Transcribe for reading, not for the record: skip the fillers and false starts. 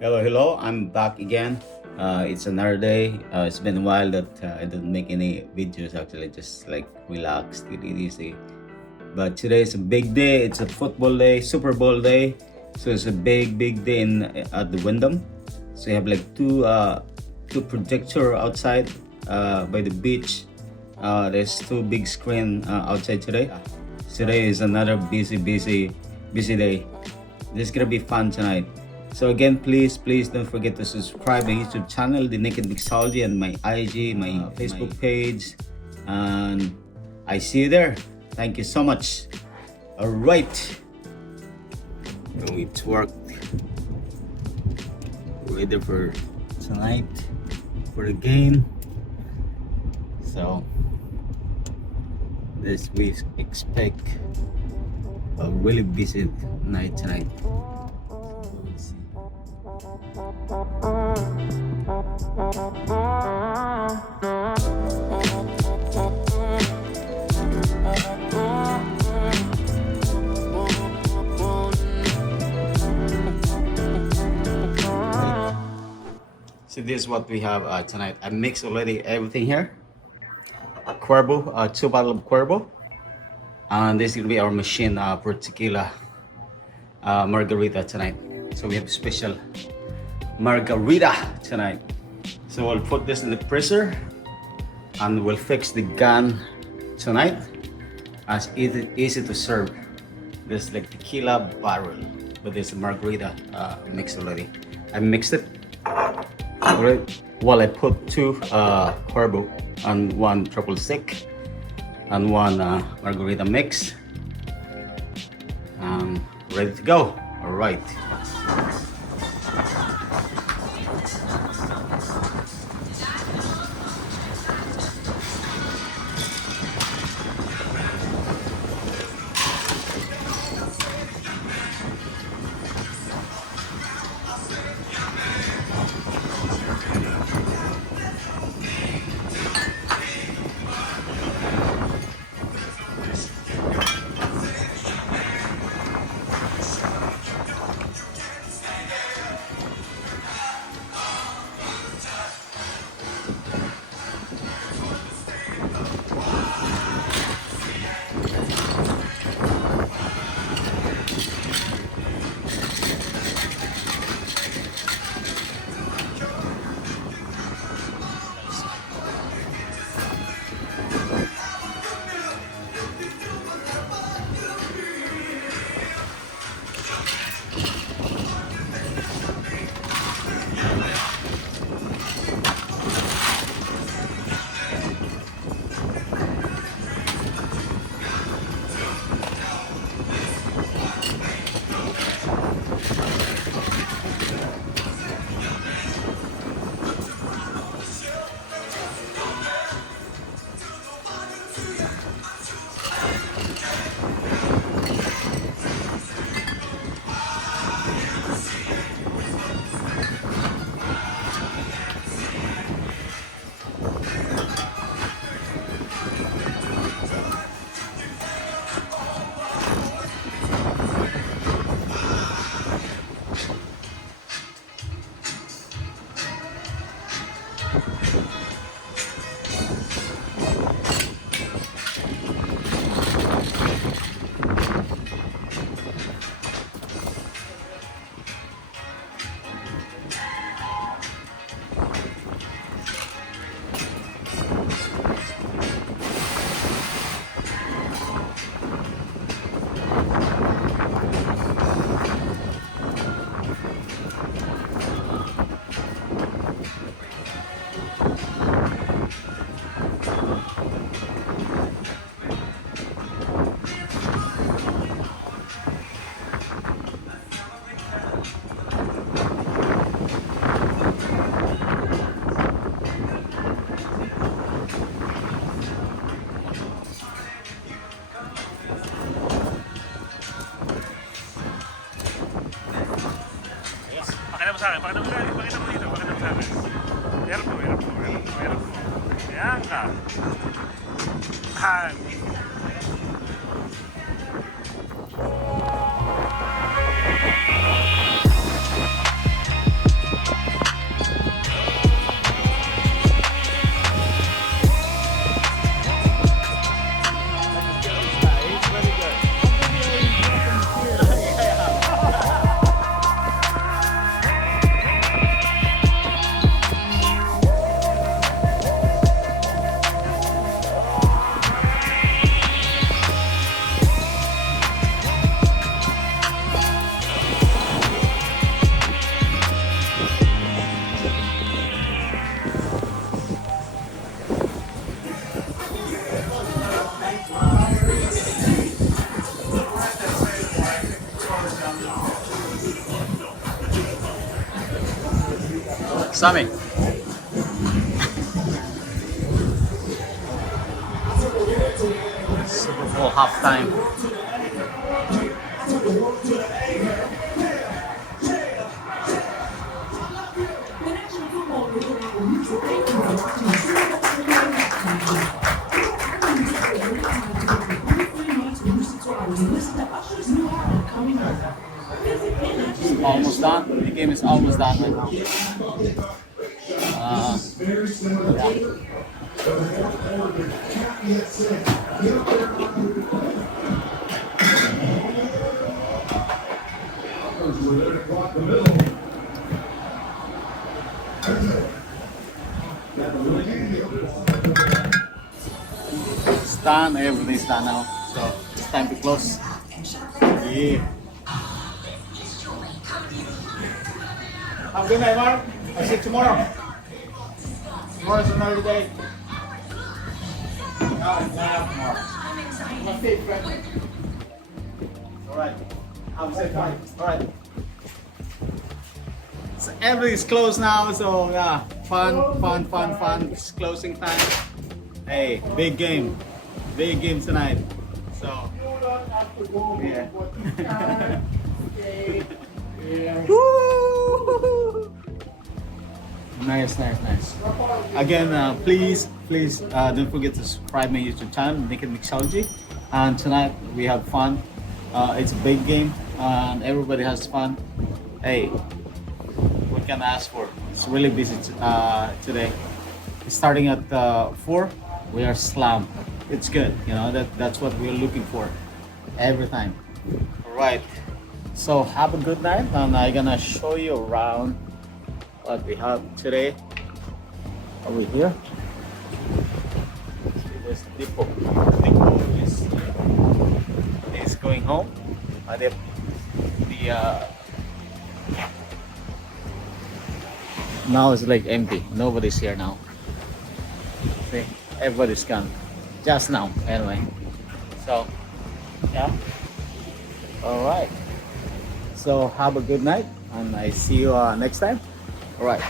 Hello. I'm back again. It's another day. It's been a while that I don't make any videos. Actually, just like relax, take it easy. But today is a big day. It's a football day, Super Bowl day. So it's a big day in at the Wyndham. So you have like two projector outside by the beach. There's two big screen outside today. Today is another busy day. This is gonna be fun tonight. So again, please don't forget to subscribe my YouTube channel, The Naked Mixology, and my IG, my Facebook page, and I see you there. Thank you so much. All right, going to work. Ready for tonight for the game. So this we expect a really busy night tonight. Let's see. So this is what we have tonight. I mixed already everything here. Cuervo, 2 bottles of Cuervo, and this is gonna be our machine for tequila margarita tonight. So we have special margarita tonight. So we'll put this in the freezer and we'll fix the gun tonight as easy to serve. This is like tequila barrel, but this margarita mixed already. I mixed it already. Well, I put 2 Cuervo and 1 triple sec and 1 margarita mix. Ready to go. All right. sa akin. Pakita mo dito. Pakita mo sa akin. Erpo. Yan ka. Han. Sammy. Superbowl halftime. Almost done. The game is almost done right now. Yeah. It's done. Everything's done now. So it's time to close. Yeah. Have a good night, Mark. I'll see you tomorrow. Tomorrow's another day. No, not tomorrow. My favorite friend. Alright. Have a safe night. Alright. So everything's closed now, so yeah. Fun. It's closing time. Hey, big game. Big game tonight. So yeah. Woo! Nice. Again, please don't forget to subscribe my YouTube channel, Naked Mixology. And tonight we have fun. It's a big game, and everybody has fun. Hey, what can I ask for? It's really busy today. Starting at 4, we are slammed. It's good, you know. That's what we're looking for every time. All right. So have a good night, and I'm gonna show you around what we have today over here. See, there's Depot. Depot is going home. Now it's like empty. Nobody's here now. See, everybody's gone. Just now, anyway. So yeah. All right. So have a good night, and I see you next time. All right.